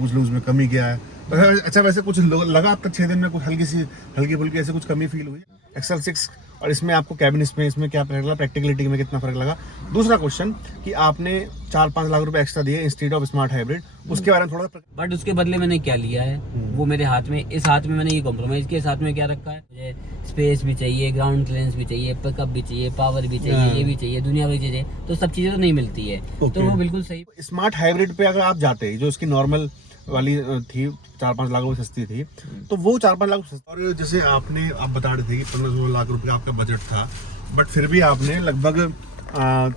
कुछ लोग उसमें कमी क्या है। अच्छा वैसे कुछ लगा अब तक 6 दिन में कुछ हल्की फुल्की ऐसे कुछ कमी फील हुई एक्सेल 6 और इसमें आपको कैबिन स्पेस में क्या फर्क लगा, प्रैक्टिकलिटी में कितना फर्क लगा। दूसरा क्वेश्चन कि आपने 4-5 लाख रुपए एक्स्ट्रा दिए इंस्टेड ऑफ स्मार्ट हाइब्रिड, उसके बारे में थोड़ा बट उसके बदले मैंने क्या लिया है वो मेरे हाथ में, इस हाथ में मैंने ये कॉम्प्रोमाइज किया। इस हाथ में क्या रखा है, मुझे स्पेस भी चाहिए, ग्राउंड क्लियरेंस भी चाहिए, पिकअप भी चाहिए, पावर भी चाहिए, ये भी चाहिए, दुनिया भर चाहिए, तो सब चीजें तो नहीं मिलती है। तो वो बिल्कुल सही। स्मार्ट हाइब्रिड पे अगर आप जाते जो इसकी नॉर्मल वाली थी 4-5 लाख रुपए सस्ती थी, तो वो 4-5 लाख सस्ती। और जैसे आप बता रहे थे कि 15-16 लाख रुपए आपका बजट था, बट फिर भी आपने लगभग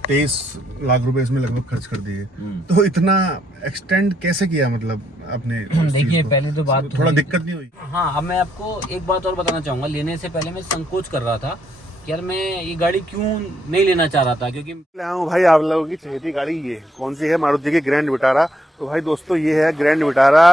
23 लाख रुपए इसमें लगभग खर्च कर दिए। तो इतना एक्सटेंड कैसे किया, मतलब अपने देखिए पहले तो बात थोड़ा दिक्कत नहीं हुई? हाँ, अब मैं आपको एक बात और बताना चाहूंगा। लेने से पहले मैं संकोच कर रहा था कि यार मैं ये गाड़ी क्यों नहीं लेना चाह रहा था, क्योंकि भाई आप लोगों की चहेती गाड़ी ये कौन सी है, मारुति की ग्रैंड विटारा। तो भाई दोस्तों ये है ग्रैंड विटारा।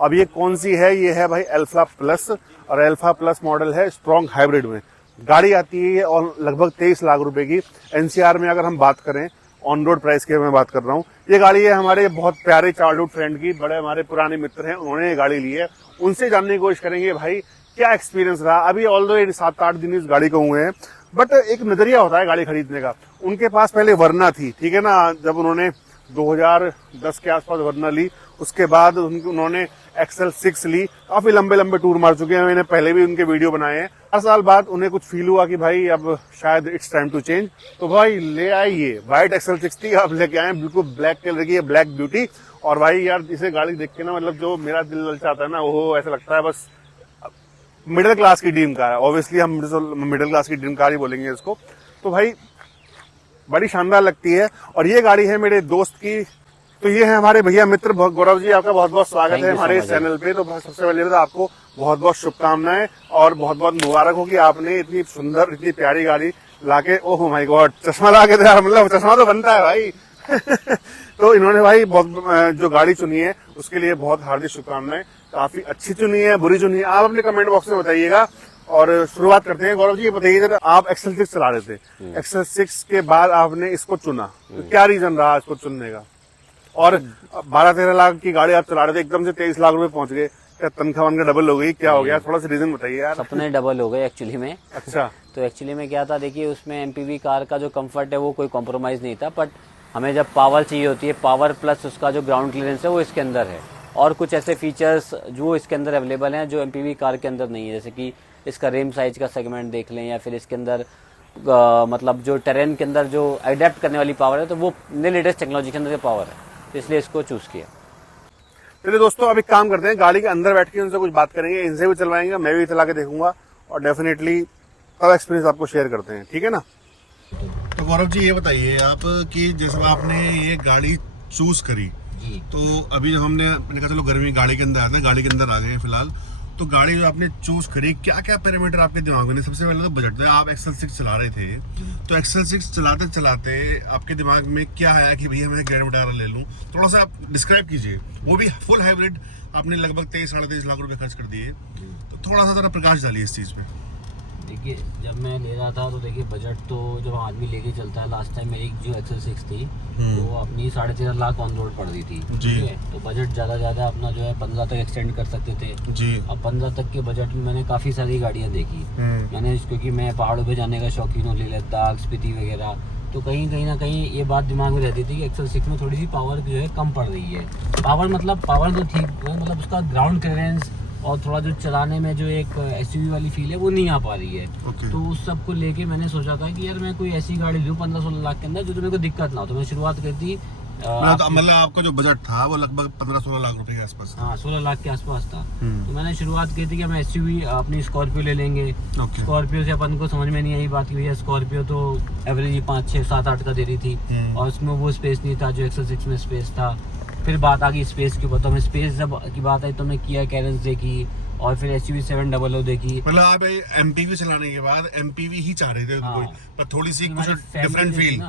अब ये कौन सी है, ये है भाई अल्फा प्लस, और अल्फा प्लस मॉडल है स्ट्रॉन्ग हाइब्रिड में। गाड़ी आती है और लगभग 23 लाख रुपए की। एनसीआर में अगर हम बात करें ऑन रोड प्राइस की मैं बात कर रहा हूँ, ये गाड़ी है हमारे बहुत प्यारे चाइल्डहुड फ्रेंड की, बड़े हमारे पुराने मित्र हैं, उन्होंने ये गाड़ी ली है। उनसे जानने की कोशिश करेंगे भाई क्या एक्सपीरियंस रहा। अभी ऑलरेडी 7-8 दिन इस गाड़ी को हुए हैं, बट एक नजरिया होता है गाड़ी खरीदने का। उनके पास पहले वरना थी, ठीक है ना, जब उन्होंने 2010 के आसपास वरना ली, उसके बाद उन्होंने एक्सेल 6 ली। काफी लंबे लंबे टूर मार चुके हैं, मैंने पहले भी उनके वीडियो बनाए हैं। 4 साल बाद उन्हें कुछ फील हुआ कि भाई अब शायद इट्स टाइम टू चेंज, तो भाई ले आए ये व्हाइट एक्सेल 6 थी, अब लेके आए बिल्कुल ब्लैक कलर की, ब्लैक ब्यूटी। और भाई यार इसे गाड़ी देख के ना, मतलब जो मेरा दिल ललचाता है ना, वो ऐसा लगता है बस मिडिल क्लास की ड्रीम कार है। ऑब्वियसली हम मिडिल क्लास की ड्रीम कार ही बोलेंगे इसको। तो भाई बड़ी शानदार लगती है। और ये गाड़ी है मेरे दोस्त की, तो ये है हमारे भैया मित्र गौरव जी, आपका बहुत बहुत स्वागत है हमारे चैनल पे। तो सबसे पहले तो आपको बहुत बहुत शुभकामनाएं और बहुत बहुत मुबारक हो कि आपने इतनी सुंदर इतनी प्यारी गाड़ी लाके, ओह माय गॉड, चश्मा ला के दे, मतलब चश्मा तो बनता है भाई। तो इन्होंने भाई बहुत जो गाड़ी चुनी है उसके लिए बहुत हार्दिक शुभकामनाएं। काफी अच्छी चुनी है, बुरी चुनी है, आप अपने कमेंट बॉक्स में बताइएगा। और शुरुआत करते हैं। गौरव जी ये बताइए, जरा आप एक्सेल 6 चला रहे थे, एक्सेल 6 के बाद आपने इसको चुना, तो क्या रीजन रहा इसको चुनने का? और 12-13 लाख की गाड़ी आप चला रहे थे, एकदम से 23 लाख रुपए पहुंच गए, क्या तनख्वाह उनका डबल हो गई, क्या हो गया? थोड़ा सा रीजन बताइए यार। सपने डबल हो गए एक्चुअली में। अच्छा, तो एक्चुअली में क्या था, देखिए उसमें एमपीवी कार का जो कंफर्ट है वो कोई कॉम्प्रोमाइज नहीं था, बट हमें जब पावर चाहिए होती है, पावर प्लस उसका जो ग्राउंड क्लियरेंस है वो इसके अंदर है, और कुछ ऐसे फीचर्स जो इसके अंदर अवेलेबल हैं जो एमपीवी कार के अंदर नहीं है। जैसे कि इसका रिम साइज का सेगमेंट देख लें, या फिर इसके अंदर मतलब जो टेरेन के अंदर जो अडेप्ट करने वाली पावर है, तो वो लेटेस्ट टेक्नोलॉजी के अंदर पावर है, तो इसलिए इसको चूज किया। चलिए दोस्तों, अब एक काम करते हैं, गाड़ी के अंदर बैठ के उनसे कुछ बात करेंगे, इनसे भी चलवाएंगे, मैं भी चला के देखूंगा, और डेफिनेटली सब एक्सपीरियंस आपको शेयर करते हैं, ठीक है ना? तो गौरव जी ये बताइए आप कि जैसे आपने ये गाड़ी चूज करी, तो अभी जो हमने कहा चलो गर्मी गाड़ी के अंदर आते हैं, गाड़ी के अंदर आ गए हैं फिलहाल, तो गाड़ी जो आपने चूज करी, क्या क्या पैरामीटर आपके दिमाग में? सबसे पहले तो बजट, आप एक्सेल 6 चला रहे थे, तो एक्सेल 6 चलाते चलाते आपके दिमाग में क्या आया कि भैया मैं ग्रैंड विटारा ले लूं? थोड़ा सा आप डिस्क्राइब कीजिए, वो भी फुल हाइब्रिड। आपने लगभग 23-23.5 लाख रुपए खर्च कर दिए, तो थोड़ा सा जरा प्रकाश डालिए इस चीज पे। देखिए जब मैं ले रहा था तो देखिए बजट तो जब आदमी लेके चलता है, लास्ट टाइम मेरी जो एक्सेल 6 थी तो अपनी 13.5 लाख ऑन रोड पड़ रही थी, ठीक है। तो बजट ज़्यादा अपना जो है 15 तक एक्सटेंड कर सकते थे जी। अब 15 तक के बजट में मैंने काफ़ी सारी गाड़ियाँ देखी मैंने, क्योंकि मैं पहाड़ों पे जाने का शौकीन हूँ, लेह लद्दाख, स्पीति वगैरह, तो कहीं ना कहीं ये बात दिमाग में रहती थी कि एक्सेल 6 में थोड़ी सी पावर जो है कम पड़ रही है। पावर तो ठीक है, मतलब उसका ग्राउंड क्लियरेंस और थोड़ा जो चलाने में जो एक एसयूवी वाली फील है वो नहीं आ पा रही है। तो उस सब को लेके मैंने सोचा था कि यार मैं कोई ऐसी गाड़ी लूँ 15-16 लाख के अंदर जो मेरे को दिक्कत ना हो। तो मैं शुरुआत की थी, मतलब आपका जो बजट था वो लगभग 15-16 लाख रुपए के आसपास था। हाँ, 16 लाख के आसपास था। तो मैंने शुरुआत की थी कि हम एसयूवी अपनी स्कॉर्पियो ले लेंगे। स्कॉर्पियो से अपन को समझ में नहीं आई बात की भैया स्कॉर्पियो तो एवरेज ही 5, 6, 7, 8 का दे रही थी, और उसमें वो स्पेस नहीं था जो एक्सेल 6 में स्पेस था। फिर बात आ गई स्पेस के ऊपर, तो हमें स्पेस जब की बात आई तो हमने किया कैरेंस देखी, और फिर SUV 700 देखी। मतलब आप एमपीवी चलाने के बाद एमपीवी ही चाह रहे थे, कोई पर थोड़ी सी कुछ डिफरेंट फील।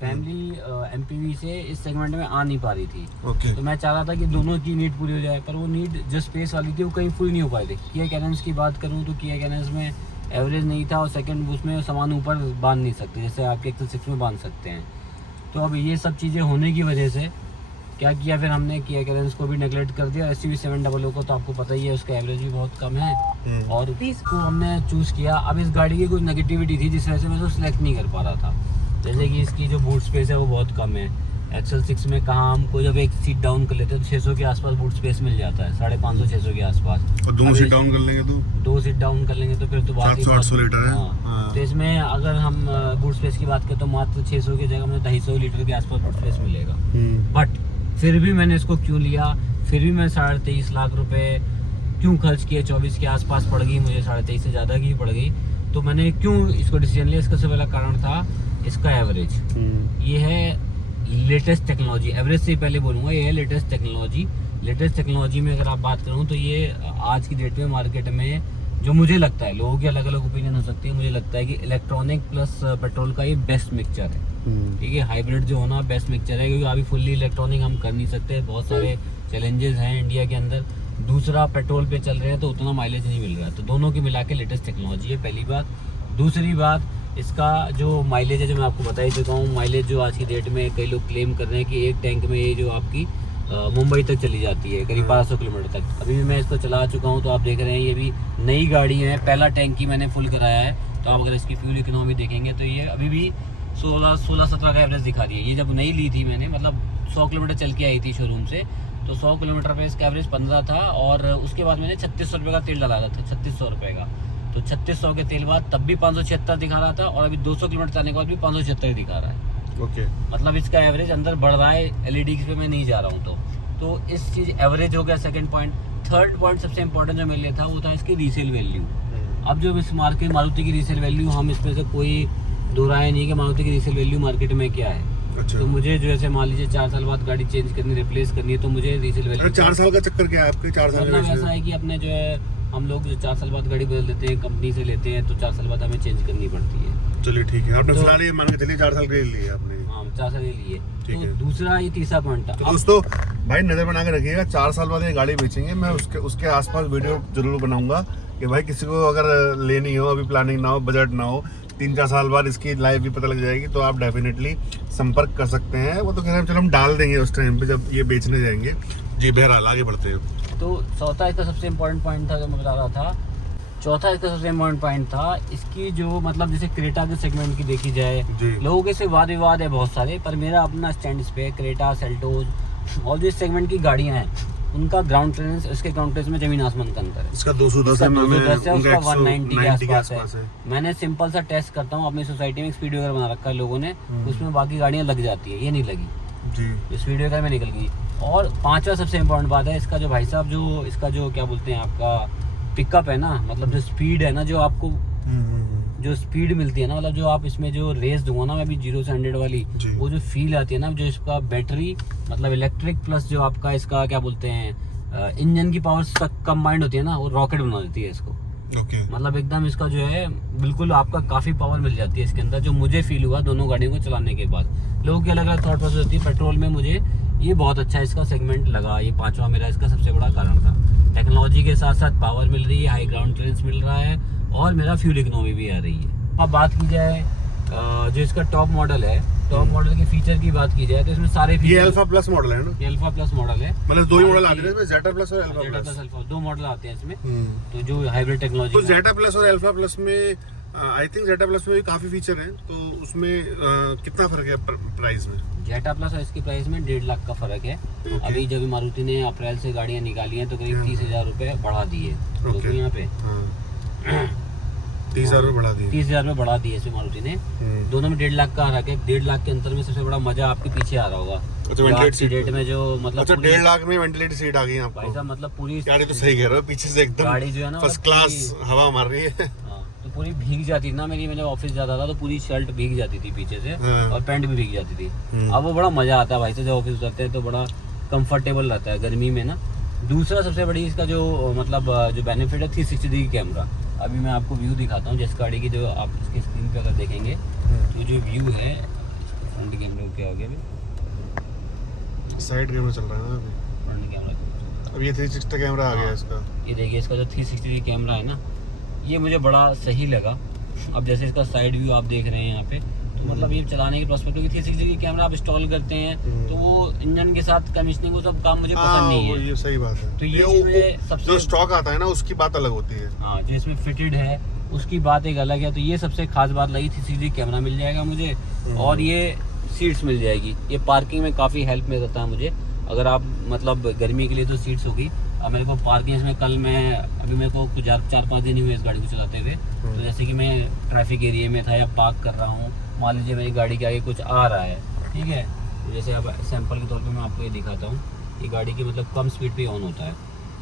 फैमिली एमपीवी से इस सेगमेंट में आ नहीं पा रही थी। तो मैं चाह रहा था कि दोनों की नीड पूरी हो जाए, पर वो नीड जो स्पेस वाली थी वो कहीं पूरी नहीं हो पाई थी। किया कैरेंस की बात करूँ तो किया कैरेंस में एवरेज नहीं था, और सेकंड उसमें सामान ऊपर बांध नहीं सकते जैसे आपके एक्सेल 6 में बांध सकते हैं। तो अब ये सब चीज़ें होने की वजह से क्या किया फिर हमने, किया कैरेंस को भी नेगलेक्ट कर दिया। SUV700 को तो आपको पता ही है, उसका एवरेज भी बहुत कम है और इसको हमने चूज़ किया। अब इस गाड़ी की कुछ नेगेटिविटी थी जिस वजह से मैं उसको सिलेक्ट नहीं कर पा रहा था, जैसे कि इसकी जो बूट स्पेस है वो बहुत कम है। XL6 में कहाँ हमको जब एक सीट डाउन कर लेते हैं तो 600 के आसपास बूट स्पेस मिल जाता है, 550-600 के आसपास। और दोनों सीट डाउन कर लेंगे तो 2 सीट डाउन कर लेंगे तो फिर तो बात ही 700-800 लीटर है। हाँ। तो इसमें अगर हम बूट स्पेस की बात करें तो मात्र 600 की जगह में 250 लीटर के आसपास बूट स्पेस मिलेगा। बट फिर भी मैंने इसको क्यों लिया, फिर भी मैं 23.5 लाख रुपए क्यों खर्च किए, 24 के आसपास पड़ गई मुझे, 23.5 से ज़्यादा की पड़ गई। तो मैंने क्यों इसको डिसीजन लिया, इसका सबसे पहला कारण था इसका एवरेज। ये है लेटेस्ट टेक्नोलॉजी, एवरेज से ही पहले बोलूँगा, ये है लेटेस्ट टेक्नोलॉजी। लेटेस्ट टेक्नोलॉजी में अगर आप बात करूँ तो ये आज की डेट में मार्केट में जो मुझे लगता है, लोगों की अलग अलग ओपिनियन हो सकती है, मुझे लगता है कि इलेक्ट्रॉनिक प्लस पेट्रोल का ये बेस्ट मिक्सचर है। ठीक है, हाइब्रिड जो होना बेस्ट मिक्सचर है, क्योंकि अभी फुल्ली इलेक्ट्रॉनिक हम कर नहीं सकते, बहुत सारे चैलेंजेस हैं इंडिया के अंदर। दूसरा, पेट्रोल पे चल रहे हैं तो उतना माइलेज नहीं मिल रहा है, तो दोनों की मिला के लेटेस्ट टेक्नोलॉजी है, पहली बात। दूसरी बात, इसका जो माइलेज है जो मैं आपको बता ही चुका हूँ, माइलेज जो आज की डेट में कई लोग क्लेम कर रहे हैं कि एक टैंक में ये जो आपकी मुंबई तक चली जाती है, करीब 1200 किलोमीटर तक। अभी भी मैं इसको चला चुका हूँ, तो आप देख रहे हैं ये भी नई गाड़ी है, पहला टैंक ही मैंने फुल कराया है। तो आप अगर इसकी फ्यूल इकोनॉमी देखेंगे तो ये अभी भी 16-17 का एवरेज दिखा रही है। ये जब नई ली थी मैंने, मतलब 100 किलोमीटर चल के आई थी शोरूम से, तो 100 किलोमीटर पे इसका एवरेज 15 था और उसके बाद मैंने 3600 रुपये का तेल डाला था, 3600 रुपये का। तो 3600 के तेल बाद तब भी 576 दिखा रहा था और अभी 200 किलोमीटर चलने के बाद भी 576 दिखा रहा है। ओके, मतलब इसका एवरेज अंदर बढ़ रहा है, LED पे मैं नहीं जा रहा हूँ। तो इस चीज़ एवरेज हो गया सेकंड पॉइंट। थर्ड पॉइंट सबसे इंपॉर्टेंट जो मेरे लिए था वो था इसकी रीसेल वैल्यू। अब जो इस मार्केट मारुति की रीसेल वैल्यू, हम इसमें से कोई दो राय नहीं कि मारुति की रीसेल वैल्यू मार्केट में क्या है। अच्छा। तो मुझे जो ऐसे मान लीजिए 4 साल बाद गाड़ी चेंज करनी, रिप्लेस करनी है, तो मुझे रीसेल वैल्यू 4 साल का चक्कर क्या है आपके? 4 साल मतलब ऐसा है कि अपने जो है हम लोग जो 4 साल बाद गाड़ी बदल देते हैं, कंपनी से लेते हैं, तो 4 साल बाद हमें चेंज करनी पड़ती है। चलिए ठीक है, आपने तो- फिलहाल ये मान के चलिए 4 साल के लिए लिया आपने। हाँ, 4 साल के लिए। ठीक तो है। दूसरा, ये तीसरा पॉइंट था। तो दोस्तों भाई नजर बना के रखिएगा, 4 साल बाद ये गाड़ी बेचेंगे, मैं उसके आसपास वीडियो जरूर बनाऊंगा कि भाई किसी को अगर लेनी हो, अभी प्लानिंग ना हो, बजट ना हो, 3-4 साल बाद इसकी लाइफ भी पता लग जाएगी, तो आप डेफिनेटली संपर्क कर सकते हैं। वो तो खैर चलो हम डाल देंगे उस टाइम पे जब ये बेचने जाएंगे। जी बहरहाल आगे बढ़ते हैं। तो चौथा इसका सबसे इम्पोर्टेंट पॉइंट था जो मैं बता रहा था। चौथा इसका सबसे इम्पोर्टेंट पॉइंट था इसकी जो, मतलब जैसे क्रेटा के सेगमेंट की देखी जाए, जी। लोगों के से वाद विवाद है बहुत सारे, पर मेरा अपना स्टैंड इस पे है। क्रेटा, सेल्टोस और जो इस सेगमेंट की गाड़ियाँ हैं उनका ग्राउंड क्लियरेंस, इसके ग्राउंड क्लियरेंस में जमीन आसमान का अंतर है। इसका 210 है, 210 है, उनका उसका 190 के आसपास है। है। मैंने सिंपल सा टेस्ट करता हूँ अपनी सोसाइटी में, एक स्पीड ब्रेकर बना रखा है लोगों ने, उसमें बाकी गाड़ियाँ लग जाती है, ये नहीं लगी, जी। स्पीड ब्रेकर में निकल गई। और पांचवा सबसे इम्पोर्टेंट बात है इसका जो भाई साहब, जो इसका जो क्या बोलते हैं आपका पिकअप है ना, मतलब जो स्पीड है ना, जो आपको जो स्पीड मिलती है ना, मतलब जो आप इसमें जो रेस दूंगा ना मैं अभी 0 से 100 वाली, वो जो फील आती है ना, जो इसका बैटरी मतलब इलेक्ट्रिक प्लस जो आपका इसका क्या बोलते हैं इंजन की पावर कंबाइंड होती है ना, वो रॉकेट बना देती है इसको। ओके। मतलब एकदम इसका जो है बिल्कुल आपका काफ़ी पावर मिल जाती है इसके अंदर, जो मुझे फील हुआ दोनों गाड़ियों को चलाने के बाद। लोगों की अलग अलग थॉट प्रोसेस होती है। पेट्रोल में मुझे ये बहुत अच्छा इसका सेगमेंट लगा, ये पांचवा मेरा इसका सबसे बड़ा कारण था। टेक्नोलॉजी के साथ साथ पावर मिल रही है, हाई ग्राउंड क्लियरेंस मिल रहा है और मेरा फ्यूल इकोनॉमी भी आ रही है। अब बात की जाए जो इसका टॉप मॉडल है, टॉप मॉडल के फीचर की बात की जाए तो इसमें सारे ये फीचर, अल्फा प्लस मॉडल है ना? ये अल्फा प्लस मॉडल है, मतलब 2 ही मॉडल आते हैं इसमें, जेटा प्लस और alpha Zeta plus. Plus alpha 2 model आते हैं इसमें। तो जो हाइब्रिड टेक्नोलॉजी तो जेटा प्लस और अल्फा प्लस में आई थिंक जेटा प्लस में भी काफी फीचर हैं, तो उसमें कितना फर्क है प्राइस में? जेटा प्लस और इसकी प्राइस में 1.5 लाख का फर्क है। अभी जब मारुति ने अप्रैल से गाड़ियां निकाली हैं तो करीब 30,000 रुपये बढ़ा दिए। तो यहाँ पे 30,000 रुपये बढ़ा दिए। 30,000 रुपये बढ़ा दिए इसमें मारुति ने। दोनों में 1.5 लाख का आ रहा है। 1.5 लाख के अंतर में सबसे बड़ा मजा आपके पीछे आ रहा होगा। अच्छा, वेंटिलेटेड सीट डेट में जो मतलब अच्छा 1.5 लाख में वेंटिलेटेड सीट आ गई आपको? भाई साहब मतलब पूरी गाड़ी तो सही कह रहे हो, पीछे से एकदम गाड़ी जो है ना फर्स्ट क्लास हवा मार रही है। हाँ, तो पूरी भीग जाती थी ना मेरी, मैं जब ऑफिस जाता था तो पूरी शर्ट भीग जाती थी पीछे से और पैंट भी भीग जाती थी। अब वो बड़ा मजा आता है भाई से, जब ऑफिस जाते हैं तो बड़ा कंफर्टेबल रहता है गर्मी में ना। दूसरा सबसे बड़ी इसका जो मतलब जो बेनिफिट है 360 डिग्री कैमरा। अभी मैं आपको व्यू दिखाता हूँ जिस गाड़ी की, जो आप इसकी स्क्रीन पे अगर देखेंगे तो जो व्यू है फ्रंट कैमरे को क्या हो गया अभी, साइड कैमरा चल रहा है ना अभी, फ्रंट कैमरा। अब ये 360 कैमरा आ गया इसका। ये देखिए इसका जो 360 डिग्री कैमरा है ना, ये मुझे बड़ा सही लगा। अब जैसे इसका साइड व्यू आप देख रहे हैं यहाँ पे, तो मतलब ये चलाने के प्रोस्पेक्टिव 360 की कैमरा आप इंस्टॉल करते हैं तो वो इंजन के साथ कमीशनिंग वो सब काम मुझे पसंद नहीं है। ये सही बात है। तो ये मुझे सबसे जो स्टॉक आता है ना उसकी बात अलग होती है। हाँ, जो इसमें फिटेड है उसकी बात एक अलग है। तो ये सबसे खास बात लगी, 360 कैमरा मिल जाएगा मुझे और ये सीट्स मिल जाएगी। ये पार्किंग में काफ़ी हेल्प में करता है मुझे। अगर आप मतलब गर्मी के लिए तो सीट्स होगी। अब मेरे को पार्किंग इसमें कल मैं अभी मेरे को कुछ 4-5 दिन हुए इस गाड़ी को चलाते हुए। तो जैसे कि मैं ट्रैफिक एरिया में था या पार्क कर रहा हूँ, मान लीजिए मेरी गाड़ी के आगे कुछ आ रहा है, ठीक है, तो जैसे अब सैंपल के तौर पे मैं आपको ये दिखाता हूँ। ये गाड़ी की मतलब कम स्पीड पे ऑन होता है।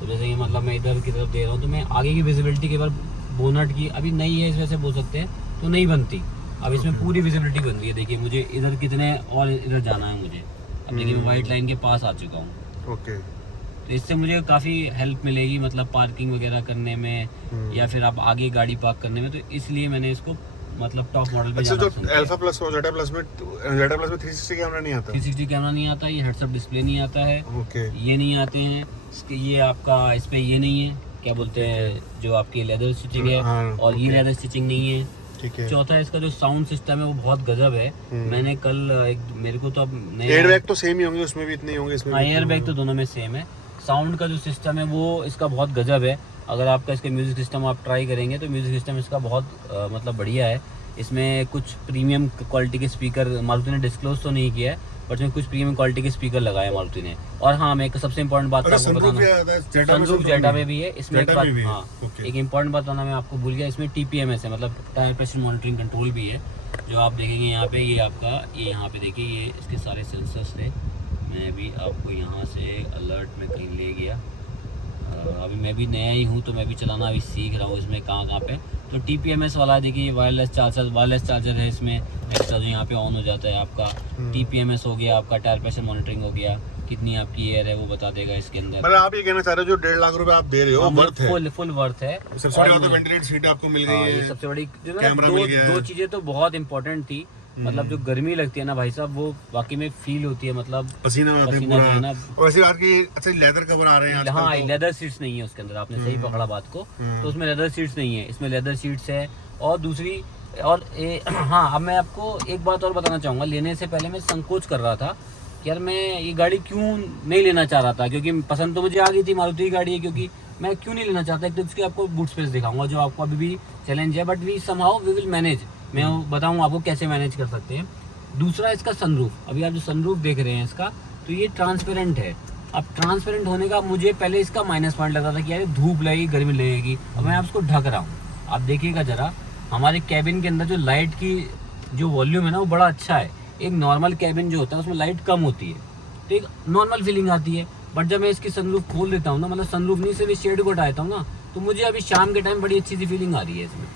तो जैसे कि मतलब मैं इधर की तरफ दे रहा हूँ तो मैं आगे की विजिबिलिटी के बाद बोनट की अभी नई है इस वजह से बोल सकते हैं तो नहीं बनती। अब इसमें पूरी विजिबिलिटी बन रही है। देखिए मुझे इधर कितने और इधर जाना है मुझे। अब देखिए मैं वाइट लाइन के पास आ चुका हूँ। ओके। तो इससे मुझे काफ़ी हेल्प मिलेगी मतलब पार्किंग वगैरह करने में या फिर आप आगे गाड़ी पार्क करने में। तो इसलिए मैंने इसको मतलब टॉप मॉडल पे अच्छा, ज़्यादा जो पसंद किया। अल्फा प्लस और जेटा प्लस में 360 कैमरा नहीं आता? 360 कैमरा नहीं आता, ये हेड्स अप डिस्प्ले नहीं आता है, ओके। ये नहीं आते हैं इसके। ये आपका इस पे ये नहीं है, क्या बोलते हैं, जो आपकी लेदर स्टिचिंग है। हाँ, और ये लेदर स्टिचिंग नहीं है। ठीक है। चौथा इसका जो साउंड सिस्टम है वो बहुत गजब है। मैंने कल एक मेरे को तो अब नया एयरबैग तो सेम ही होंगे, उसमें भी इतने ही होंगे, इसमें हाँ, भी एयर बैग तो दोनों में सेम है। साउंड का जो सिस्टम है वो इसका बहुत गजब है। अगर आपका इसका म्यूजिक सिस्टम आप ट्राई करेंगे तो म्यूजिक सिस्टम इसका बहुत मतलब बढ़िया है। इसमें कुछ प्रीमियम क्वालिटी के स्पीकर मारुति ने डिस्क्लोज तो नहीं किया है, बट इसमें कुछ प्रीमियम क्वालिटी के स्पीकर लगाए मारुति ने। और हाँ, मैं एक सबसे इम्पोर्टेंट बात आपको बताना, सनरूफ जेटा में भी है। इसमें एक बात, हाँ, एक इम्पोर्टेंट बात बताना मैं आपको भूल गया, इसमें TPMS है, मतलब टायर प्रेशर मॉनिटरिंग कंट्रोल भी है। जो आप देखेंगे यहाँ पे, ये आपका ये यहाँ पे देखिए, ये इसके सारे सेंसर्स थे। मैं भी आपको यहाँ से अलर्ट में कहीं ले गया। अभी मैं भी नया ही हूँ तो मैं भी चलाना अभी सीख रहा हूँ इसमें कहाँ पे। तो TPMS वाला देखिए, वायरलेस चार्जर है इसमें एक्स्ट्रा, जो यहाँ पे ऑन हो जाता है आपका। TPMS हो गया आपका, टायर प्रेशर मॉनिटरिंग हो गया, कितनी आपकी एयर है वो बता देगा इसके अंदर। मतलब आप ये कहना चाह रहे हो जो 1.5 लाख रुपए आप दे रहे हो वर्थ है? फुल वर्थ है। सबसे बड़ी बात तो वेंटिलेटेड सीट आपको मिल गई है, ये सबसे बड़ी कैमरा मिल गया है। दो चीजें तो बहुत इंपॉर्टेंट थी। मतलब जो गर्मी लगती है ना भाई साहब, वो वाकई में फील होती है, मतलब पसीना जो है ना। और ऐसी बात की, अच्छा लेदर कवर आ रहे हैं आजकल हाँ, तो। लेदर सीट्स नहीं है उसके अंदर, आपने सही पकड़ा बात को। तो उसमें लेदर सीट्स नहीं है, इसमें लेदर सीट्स है। और दूसरी हाँ, अब मैं आपको एक बात और बताना चाहूँगा। लेने से पहले मैं संकोच कर रहा था कि यार मैं ये गाड़ी क्यों नहीं लेना चाह रहा था, क्योंकि पसंद तो मुझे आ गई थी, मारुति की गाड़ी है, क्योंकि मैं क्यों नहीं लेना चाहता। एक तो इसकी आपको बूट स्पेस दिखाऊंगा जो आपको अभी भी चैलेंज है, but we somehow we will manage. मैं बताऊँ आपको कैसे मैनेज कर सकते हैं। दूसरा इसका सनरूफ, अभी आप जो सनरूफ देख रहे हैं इसका, तो ये ट्रांसपेरेंट है। अब ट्रांसपेरेंट होने का मुझे पहले इसका माइनस पॉइंट लगा था कि यार धूप लगेगी, गर्मी लगेगी। अब मैं उसको ढक रहा हूँ। आप देखिएगा जरा, हमारे कैबिन के अंदर जो लाइट की जो वॉल्यूम है ना वो बड़ा अच्छा है। एक नॉर्मल कैबिन जो होता है उसमें लाइट कम होती है तो एक नॉर्मल फीलिंग आती है। बट जब मैं इसकी सनरूफ खोल देता हूँ ना, मतलब सनरूफ नहीं सिर्फ शेड को हटाता हूँ ना, तो मुझे अभी शाम के टाइम बड़ी अच्छी सी फीलिंग आ रही है इसमें।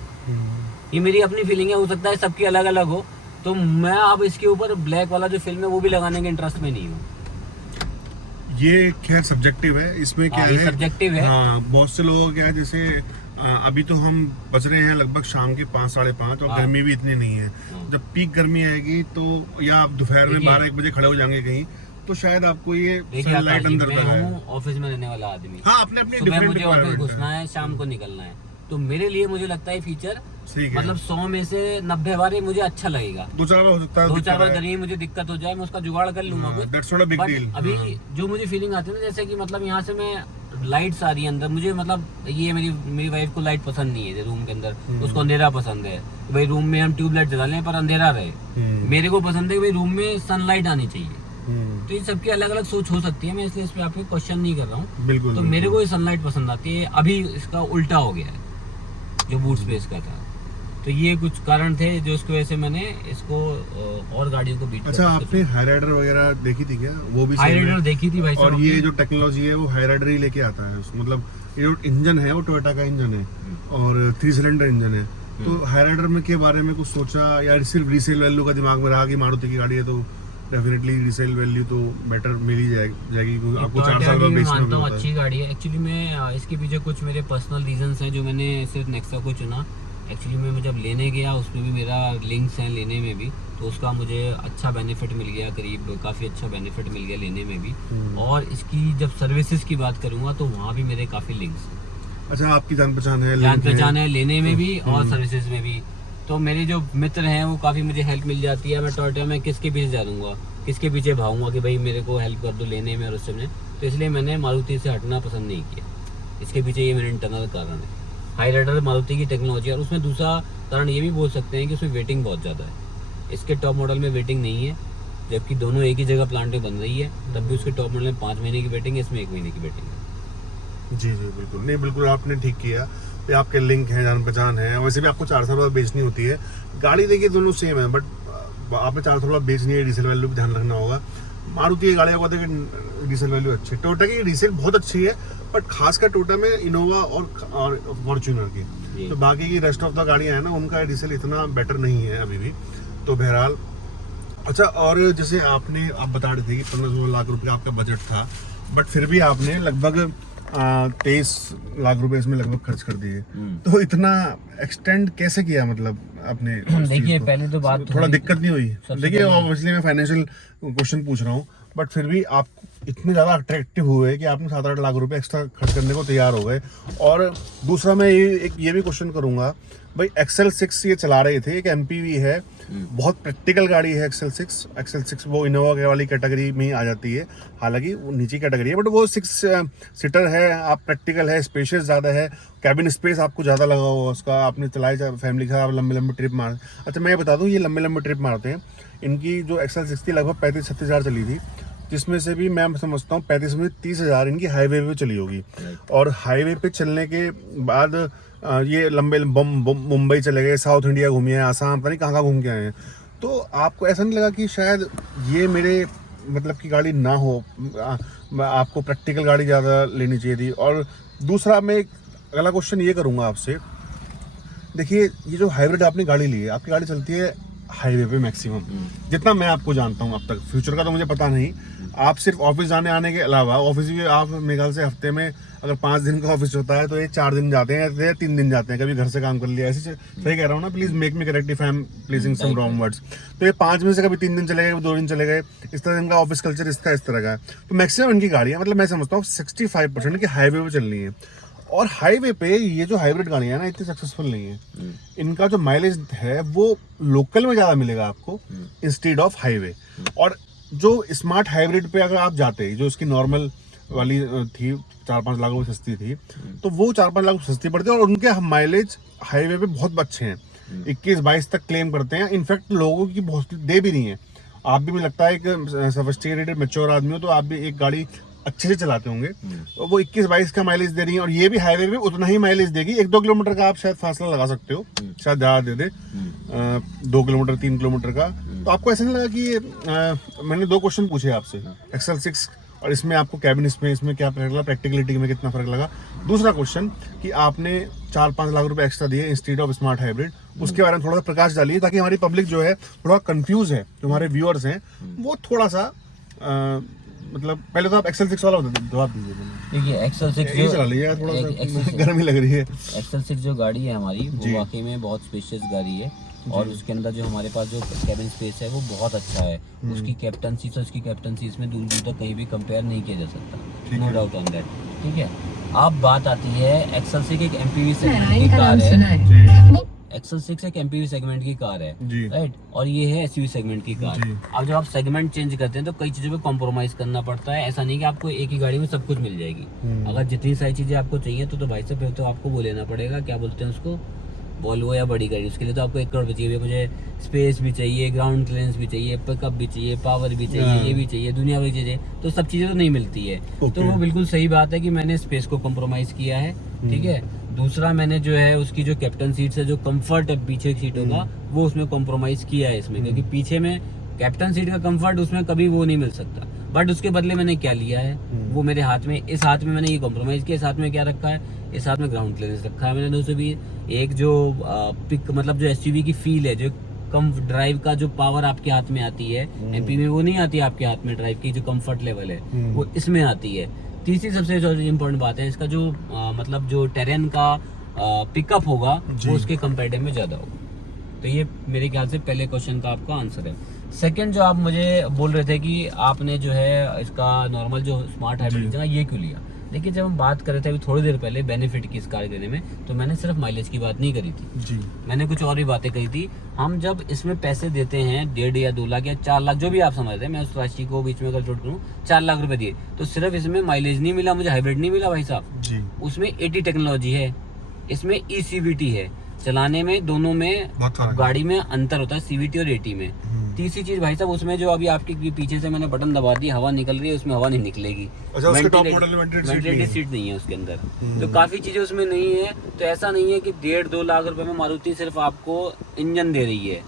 ये मेरी अपनी फीलिंग है, हो सकता है सबकी अलग अलग हो। तो मैं अब इसके ऊपर ब्लैक वाला जो फिल्म है वो भी लगाने के इंटरेस्ट में नहीं हूँ। ये खैर सब्जेक्टिव है, इसमें क्या है, सब्जेक्टिव है। हाँ, बहुत से लोग क्या है, जैसे अभी तो हम बच रहे हैं लगभग शाम के 5-5:30 और गर्मी भी इतनी नहीं है। जब पीक गर्मी आएगी तो या आप दोपहर में 12-1 बजे खड़े हो जाएंगे कहीं, तो शायद आपको ये सनलाइट अंदर मैं हूँ ऑफिस में रहने वाला आदमी। हाँ, अपने सुबह मुझे ऑफिस घुसना है, शाम को निकलना है, तो मेरे लिए मुझे लगता है फीचर मतलब 100 में से 90 बार मुझे अच्छा लगेगा। 2-4 बार हो सकता है, 2-4 बार गर्मी मुझे दिक्कत हो जाए, मैं उसका जुगाड़ कर लूंगा कुछ। अभी जो मुझे फीलिंग आती है ना, जैसे कि मतलब यहाँ से मैं लाइट्स आ रही है अंदर, मुझे मतलब ये मेरी वाइफ को लाइट पसंद नहीं है रूम के अंदर, उसको अंधेरा पसंद है। भाई रूम में हम ट्यूबलाइट जला लें पर अंधेरा रहे। मेरे को पसंद है कि भाई रूम में सनलाइट आनी चाहिए। तो ये सबकी अलग अलग सोच हो सकती है, मैं इसलिए इस पे आपको क्वेश्चन नहीं कर रहा हूँ। तो मेरे को ये सनलाइट पसंद आती है। अभी इसका उल्टा हो गया है जो बूट स्पेस का था। तो ये कुछ कारण थे जो इसकी वजह से मैंने इसको और गाड़ियों को बीट। अच्छा, आपने हाईराइडर वगैरह देखी थी क्या? वो भी हाईराइडर देखी थी भाई। और ये जो टेक्नोलॉजी है वो हाईराइडर ही लेके आता है। मतलब ये जो इंजन है वो टोयोटा का इंजन है और 3 सिलेंडर इंजन है। तो हाईराइडर में के बारे में कुछ सोचा या सिर्फ रीसेल वैल्यू का दिमाग में रहा कि मारुति की गाड़ी है तो डेफिनेटली रीसेल वैल्यू तो बेटर मिल ही जाएगी, आपको 4 साल बाद बेचना होता है। अच्छी गाड़ी है। एक्चुअली मैं इसके पीछे कुछ मेरे पर्सनल रीजंस हैं जो मैंने सिर्फ नेक्सा को चुना। एक्चुअली मैं जब लेने गया उसमें भी मेरा लिंक्स हैं लेने में भी, तो उसका मुझे अच्छा बेनिफिट मिल गया, करीब काफ़ी अच्छा बेनिफिट मिल गया लेने में भी। और इसकी जब सर्विसेज की बात करूँगा तो वहाँ भी मेरे काफ़ी लिंक्स हैं। अच्छा, आपकी जान पहचान है लेने में भी और सर्विसेज में भी। तो मेरे जो मित्र हैं वो काफ़ी मुझे हेल्प मिल जाती है। मैं टोयोटा में किसके पीछे जा दूँगा, किसके पीछे भागूंगा कि भाई मेरे को हेल्प कर दो लेने में और उससे में। तो इसलिए मैंने मारुति से हटना पसंद नहीं किया। इसके पीछे ये मेरे इंटरनल कारण है। हाईराइडर मारुति की टेक्नोलॉजी, और उसमें दूसरा कारण ये भी बोल सकते हैं कि उसमें वेटिंग बहुत ज़्यादा है। इसके टॉप मॉडल में वेटिंग नहीं है, जबकि दोनों एक ही जगह प्लांट में बन रही है, तब भी उसके टॉप मॉडल में 5 महीने की वेटिंग है, इसमें 1 महीने की वेटिंग है। जी जी बिल्कुल, नहीं बिल्कुल आपने ठीक किया। ये आपके लिंक है, जान पहचान है। वैसे भी आपको 4 साल बाद बेचनी होती है गाड़ी। देखिए दोनों सेम है, बट आपने 4 साल बाद बेचनी है, डीजल वैल्यू भी ध्यान रखना होगा। मारुति की गाड़ियों को देखिए डीजल वैल्यू अच्छी है, टोयोटा की डीजल बहुत अच्छी है, बट खासकर टोयोटा में इनोवा और फॉर्च्यूनर की। तो बाकी की रेस्ट ऑफ द गाड़ियाँ हैं ना, उनका डीजल इतना बेटर नहीं है अभी भी। तो बहरहाल अच्छा, और जैसे आप बता रहे थे कि 15-16 लाख रुपए आपका बजट था, बट फिर भी आपने लगभग 23 लाख रुपए इसमें लगभग खर्च कर दिए। तो इतना एक्सटेंड कैसे किया, मतलब अपने देखिए पहले तो बात थोड़ा दिक्कत नहीं हुई? देखिए ऑब्वियसली मैं फाइनेंशियल क्वेश्चन पूछ रहा हूँ, बट फिर भी आप इतने ज़्यादा अट्रैक्टिव हुए कि आपने 7-8 लाख रुपए एक्स्ट्रा खर्च करने को तैयार हो गए। और दूसरा मैं ये भी क्वेश्चन करूँगा, भाई XL6 ये चला रहे थे, एक MPV है, बहुत प्रैक्टिकल गाड़ी है XL6 वो इनोवा वाली कैटेगरी में ही आ जाती है, हालांकि वो नीचे कैटेगरी है, बट वो 6 सीटर है, आप प्रैक्टिकल है, स्पेशियस ज़्यादा है, कैबिन स्पेस आपको ज़्यादा लगा हुआ उसका, आपने चलाए फैमिली के साथ आप लंबे ट्रिप मार। अच्छा मैं ये बता दूँ, ये लंबे ट्रिप मारते हैं, इनकी जो XL6 थी लगभग 35-36 हज़ार चली थी, जिसमें से भी मैं समझता हूँ 35 में 30 हज़ार इनकी हाईवे पे चली होगी। और हाईवे पे चलने के बाद ये लंबे मुंबई चले गए, साउथ इंडिया घूमे हैं, आसाम पता नहीं कहाँ घूम के आए हैं। तो आपको ऐसा नहीं लगा कि शायद ये मेरे मतलब की गाड़ी ना हो, आपको प्रैक्टिकल गाड़ी ज़्यादा लेनी चाहिए थी? और दूसरा मैं एक अगला क्वेश्चन ये करूँगा आपसे, देखिए ये जो हाइब्रिड आपने गाड़ी ली है, आपकी गाड़ी चलती है हाईवे पे मैक्सिमम, जितना मैं आपको जानता हूँ अब तक, फ्यूचर का तो मुझे पता नहीं। आप सिर्फ ऑफिस जाने आने के अलावा, ऑफिस भी आप मेरे ख्याल से हफ्ते में अगर 5 दिन का ऑफिस होता है तो ये 4 दिन जाते हैं या 3 दिन जाते हैं, कभी घर से काम कर लिया, ऐसे सही कह रहा हूँ ना? Please make me correct if I am placing some wrong words. तो ये 5 में से कभी 3 दिन चले गए, कभी 2 दिन चले गए, इस तरह इनका ऑफिस कल्चर इसका इस तरह का है। तो मैक्सिमम इनकी गाड़ियाँ, मतलब मैं समझता हूँ 65% की हाईवे पे चल रही है। और हाईवे पे ये जो हाइब्रिड गाड़ियां हैं ना, इतनी सक्सेसफुल नहीं है। इनका जो माइलेज है वो लोकल में ज़्यादा मिलेगा आपको इंस्टेड ऑफ हाईवे। और जो स्मार्ट हाइब्रिड पे अगर आप जाते, जो इसकी नॉर्मल वाली थी 4-5 लाख रुपये सस्ती थी, तो वो 4-5 लाख सस्ती पड़ती है और उनके माइलेज हाईवे पे बहुत अच्छे हैं, 21-22 तक क्लेम करते हैं। इनफैक्ट लोगों की बहुत दे भी नहीं है। आप भी मुझे लगता है एक सोफिस्टिकेटेड मैच्योर आदमी हो तो आप भी एक गाड़ी अच्छे से चलाते होंगे, तो वो 21-22 का माइलेज दे रही है और ये भी हाईवे पे उतना ही माइलेज देगी। 1-2 किलोमीटर का आप शायद फासला लगा सकते हो, शायद ज़्यादा दे दे, 2 किलोमीटर 3 किलोमीटर का। तो आपको ऐसा नहीं लगा कि मैंने 2 क्वेश्चन पूछे आपसे, XL6 और इसमें आपको कैबिन स्पेस में क्या फर्क लगा, प्रैक्टिकलिटी में कितना फर्क लगा? दूसरा क्वेश्चन कि आपने 4-5 लाख रुपए एक्स्ट्रा दिए इंस्टेड ऑफ स्मार्ट हाइब्रिड, उसके बारे में थोड़ा सा प्रकाश डालिए ताकि हमारी पब्लिक जो है थोड़ा कंफ्यूज है, जो हमारे व्यूअर्स हैं वो थोड़ा सा मतलब पहले तो आप XL6 वाला जवाब दीजिए। देखिए XL6 जो चला लिया, थोड़ा सा गर्मी लग रही है। XL6 जो गाड़ी है हमारी, वो वाकई में बहुत स्पेशियस गाड़ी है और उसके अंदर जो हमारे पास जो कैबिन स्पेस है वो बहुत अच्छा है। उसकी कैप्टनसी से उसकी कैप्टनसी इसमें दूर दूर तक कहीं भी कंपेयर नहीं किया जा सकता, नो डाउट ऑन दैट। ठीक है, अब बात आती है XL6 एक MPV सेगमेंट की कार है। XL6 एक MPV सेगमेंट की कार है, राइट, और ये है SUV सेगमेंट की कार। अब जब आप सेगमेंट चेंज करते हैं तो कई चीज़ों पे कॉम्प्रोमाइज़ करना पड़ता है। ऐसा नहीं कि आपको एक ही गाड़ी में सब कुछ मिल जाएगी। अगर जितनी सारी चीज़ें आपको चाहिए तो भाई साहब फिर तो आपको वो लेना पड़ेगा, क्या बोलते हैं उसको, वॉल्वो या बड़ी गाड़ी। उसके लिए तो आपको 1 करोड़ चाहिए, मुझे स्पेस भी चाहिए, ग्राउंड क्लियरेंस भी चाहिए, पिकअप भी चाहिए, पावर भी चाहिए, ये भी चाहिए, दुनिया भर चाहिए, तो सब चीज़ें तो नहीं मिलती है। तो वो बिल्कुल सही बात है कि मैंने स्पेस को कॉम्प्रोमाइज़ किया है। ठीक है, दूसरा मैंने जो है उसकी जो कैप्टन सीट से जो कंफर्ट है पीछे की सीटों का, वो उसमें कॉम्प्रोमाइज़ किया है इसमें, क्योंकि पीछे में कैप्टन सीट का कंफर्ट उसमें कभी वो नहीं मिल सकता। बट उसके बदले मैंने क्या लिया है, वो मेरे हाथ में, इस हाथ में मैंने ये कॉम्प्रोमाइज़ किया। इस हाथ में क्या रखा है, इस हाथ में ग्राउंड क्लियरेंस रखा है मैंने 220। एक जो पिक मतलब जो SUV की फील है, जो कम ड्राइव का जो पावर आपके हाथ में आती है, MP में वो नहीं आती है आपके हाथ में, ड्राइव की जो कंफर्ट लेवल है वो इसमें आती है। तीसरी सबसे जो इम्पोर्टेंट बात है, इसका जो मतलब जो टेरेन का पिकअप होगा वो उसके कंपेरेटिव में ज़्यादा होगा। तो ये मेरे ख्याल से पहले क्वेश्चन का आपका आंसर है। सेकंड जो आप मुझे बोल रहे थे कि आपने जो है इसका नॉर्मल जो स्मार्ट हाइब्रिड जगह ये क्यों लिया, देखिए जब हम बात कर रहे थे अभी थोड़ी देर पहले बेनिफिट की इस कार लेने में, तो मैंने सिर्फ माइलेज की बात नहीं करी थी जी, मैंने कुछ और भी बातें कही थी। हम जब इसमें पैसे देते हैं 1.5 या 2 लाख या 4 लाख जो भी आप समझ रहे हैं, मैं उस राशि को बीच में अगर जोड़ करूँ 4 लाख रुपए दिए, तो सिर्फ इसमें माइलेज नहीं मिला मुझे, हाइब्रिड नहीं मिला भाई साहब जी, उसमें 80 टेक्नोलॉजी है, इसमें ECVT है, चलाने में दोनों में बहुत फर्क है। गाड़ी में अंतर होता है CVT और AT में। तीसरी चीज भाई साहब उसमें जो अभी आपके पीछे से मैंने बटन दबा दिया हवा निकल रही है, उसमें हवा नहीं निकलेगी। अच्छा, उसके टॉप मॉडल में वेंटिलेटेड सीट नहीं है उसके अंदर, तो काफी चीजें उसमें नहीं है। तो ऐसा नहीं है कि 1.5-2 लाख रुपए में मारुति सिर्फ आपको इंजन दे रही है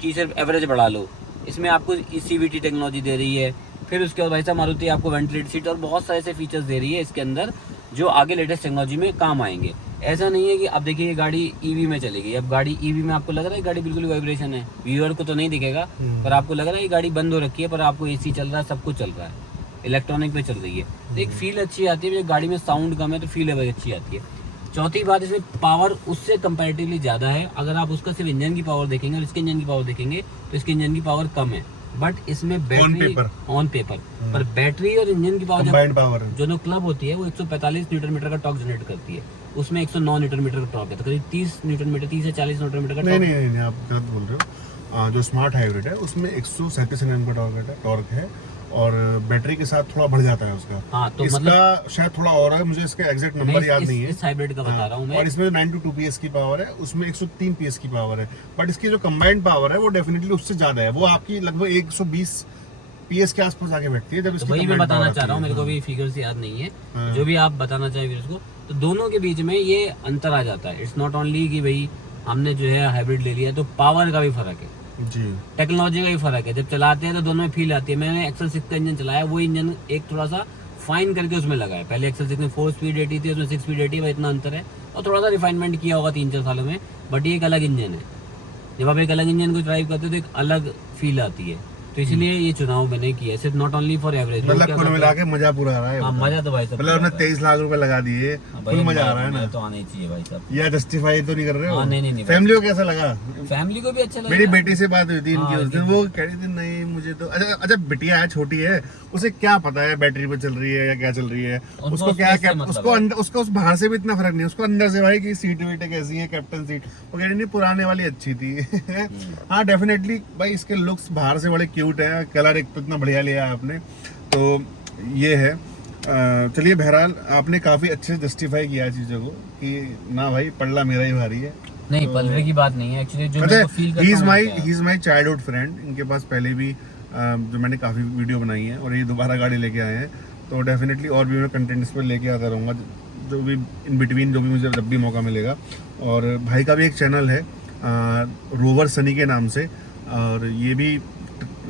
कि सिर्फ एवरेज बढ़ा लो, इसमें आपको ECVT टेक्नोलॉजी दे रही है। फिर उसके बाद भाई साहब मारुति आपको वेंटिलेटेड सीट और बहुत सारे ऐसे फीचर्स दे रही है इसके अंदर जो आगे लेटेस्ट टेक्नोलॉजी में काम आएंगे। ऐसा नहीं है कि अब देखिए ये गाड़ी EV में चलेगी, अब गाड़ी EV में आपको लग रहा है गाड़ी बिल्कुल वाइब्रेशन है, व्यूअर को तो नहीं दिखेगा पर आपको लग रहा है ये गाड़ी बंद हो रखी है पर आपको AC चल रहा है, सब कुछ चल रहा है, इलेक्ट्रॉनिक पे चल रही है, तो एक फील अच्छी आती है। गाड़ी में साउंड कम है तो फील अच्छी आती है। चौथी बात, इसमें पावर उससे कंपैरेटिवली ज़्यादा है। अगर आप उसका सिर्फ इंजन की पावर देखेंगे और इसके इंजन की पावर देखेंगे तो इसके इंजन की पावर कम है, बट इसमें बैटरी ऑन पेपर पर बैटरी और इंजन की पावर जो क्लब होती है वो 145 न्यूटन मीटर का टॉर्क जनरेट करती है, उसमें 109 न्यूटन मीटर का टॉर्क है, तो करीब 30 न्यूटन मीटर 30 से 40 न्यूटन मीटर का टॉर्क। नहीं, आप गलत बोल रहे हो। जो स्मार्ट हाइब्रिड है उसमें 137 Nm का टॉर्क है और बैटरी के साथ थोड़ा बढ़ जाता है उसका। हाँ, तो इसका मतलब शायद थोड़ा और है, मुझे इसका एग्जैक्ट नंबर याद नहीं है। इस हाइब्रिड का बता रहा हूँ मैं। और इसमें 92 PS की पावर है, उसमें 103 PS की पावर है, बट इसकी जो कंबाइंड पावर है वो डेफिनेटली उससे ज्यादा है, वो आपकी लगभग 120 PS के आसपास आके बैठती है। जब इसकी वही मैं बताना चाह रहा हूँ, मेरे को भी फिगर्स याद नहीं है, जो भी आप बताना चाहिए उसको, तो दोनों के बीच में ये अंतर आ जाता है। इट्स नॉट ओनली कि भाई हमने जो है हाइब्रिड ले लिया, तो पावर का भी फर्क है जी, टेक्नोलॉजी का भी फर्क है। जब चलाते हैं तो दोनों में फील आती है। मैंने एक्सेल 6 का इंजन चलाया, वो इंजन एक थोड़ा सा फाइन करके उसमें लगाया। पहले एक्सेल 6 में 4 स्पीड AT थी, उसमें 6 स्पीड AT, वह इतना अंतर है और थोड़ा सा रिफाइनमेंट किया होगा 3-4 सालों में, बट ये एक अलग इंजन है। जब आप एक अलग इंजन को ड्राइव करते हो तो एक अलग फील आती है, तो इसलिए ये चुनाव मैंने किया, सिर्फ नॉट ओनली फॉर एवरेज। मतलब कुल मिला के मजा पूरा आ रहा है। मजा तो भाई साहब मतलब आपने 23 लाख रुपए लगा दिए, फुल मजा आ रहा है ना। तो आना ही चाहिए भाई साहब। या जस्टिफाई तो नहीं कर रहे हो? नहीं। फैमिली को कैसा लगा? फैमिली को भी अच्छा लगा। मेरी बेटी से बात हुई थी इनकी उस दिन, वो कह रही थी नहीं मुझे तो अच्छा बिटिया है, छोटी है, उसे क्या पता है बैटरी पे चल रही है या क्या चल रही है, उसको क्या उसको उस बाहर से भी इतना फर्क नहीं, उसको अंदर से भाई की सीट वीट कैसी है, कैप्टन सीट, वो कह रही नहीं पुराने वाली अच्छी थी। हाँ डेफिनेटली भाई इसके लुक्स बाहर से बड़े क्यूट है, कलर एक तो इतना बढ़िया लिया है आपने, तो ये है। चलिए बहरहाल आपने काफी अच्छे से जस्टिफाई किया चीजों को कि ना भाई पल्ला मेरा ही भारी है। नहीं तो, पल्ले की बात नहीं है एक्चुअली, जो मैं फील करता हूं he is my childhood friend. इनके पास पहले भी जो मैंने काफी वीडियो बनाई है और ये दोबारा गाड़ी लेके आए हैं, तो डेफिनेटली और भी मैं कंटेंट इस पर लेके आता रहूँगा, जो भी इन बिटवीन जो भी मुझे जब भी मौका मिलेगा। और भाई का भी एक चैनल है रोवर सनी के नाम से, और ये भी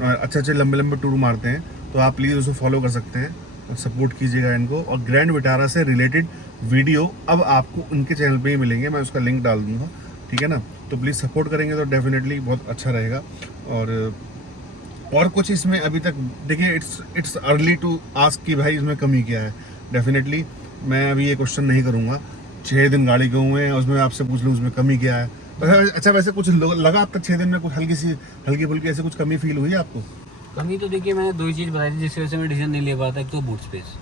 अच्छे लंबे टूर मारते हैं, तो आप प्लीज़ उसे फॉलो कर सकते हैं, सपोर्ट कीजिएगा इनको। और ग्रैंड विटारा से रिलेटेड वीडियो अब आपको उनके चैनल पे ही मिलेंगे, मैं उसका लिंक डाल दूंगा, ठीक है ना। तो प्लीज़ सपोर्ट करेंगे तो डेफिनेटली बहुत अच्छा रहेगा। और कुछ इसमें अभी तक देखिए, इट्स अर्ली टू आस्क कि भाई इसमें कमी क्या है। डेफिनेटली मैं अभी ये क्वेश्चन नहीं करूँगा, 6 दिन गाड़ी के हुए हैं उसमें आपसे पूछ लूँ उसमें कमी क्या है। अच्छा वैसे कुछ लगा अब तक 6 दिन में कुछ हल्की फुल्की ऐसे कुछ कमी फील हुई है आपको? कमी तो देखिए मैंने 2 चीज बताई थी जिसकी वजह से मैं डिसीजन नहीं ले पाता। एक तो बूट स्पेस,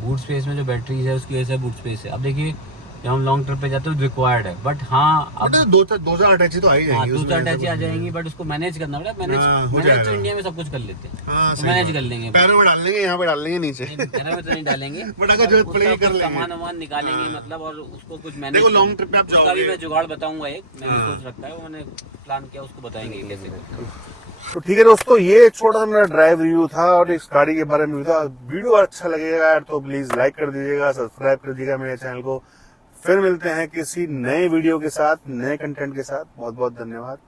बूट स्पेस में जो बैटरी है उसकी वजह से बूट स्पेस है। अब देखिए जब हम लॉन्ग ट्रिप पे जाते हैं रिक्वायर्ड है, बट हाँ अब 2-4 अटैची तो आ ही जाएंगी, 2-4 अटैची आ जाएंगी, बट उसको मैनेज करना पड़ेगा। मैनेज तो इंडिया में सब कुछ कर लेते हैं, मैनेज कर लेंगे, पैरों में डाल लेंगे, यहाँ पे डाल लेंगे, नीचे पैरों में तो नहीं डालेंगे, बट अगर जरूरत पड़ेगी कर लेंगे, सामान निकालेंगे मतलब, और उसको कुछ मैनेज। देखो लॉन्ग ट्रिप पे आप जाओगे, भी मैं जुगाड़ बताऊंगा, एक मैंने सोच रखा है, मैंने प्लान किया, उसको बताएंगे कैसे। तो ठीक है दोस्तों, ये एक छोटा सा मेरा ड्राइव रिव्यू था और इस गाड़ी के बारे में था। वीडियो अच्छा लगेगा यार तो प्लीज लाइक कर दीजिएगा, सब्सक्राइब कर दीजिएगा मेरे चैनल को। फिर मिलते हैं किसी नए वीडियो के साथ, नए कंटेंट के साथ। बहुत बहुत धन्यवाद।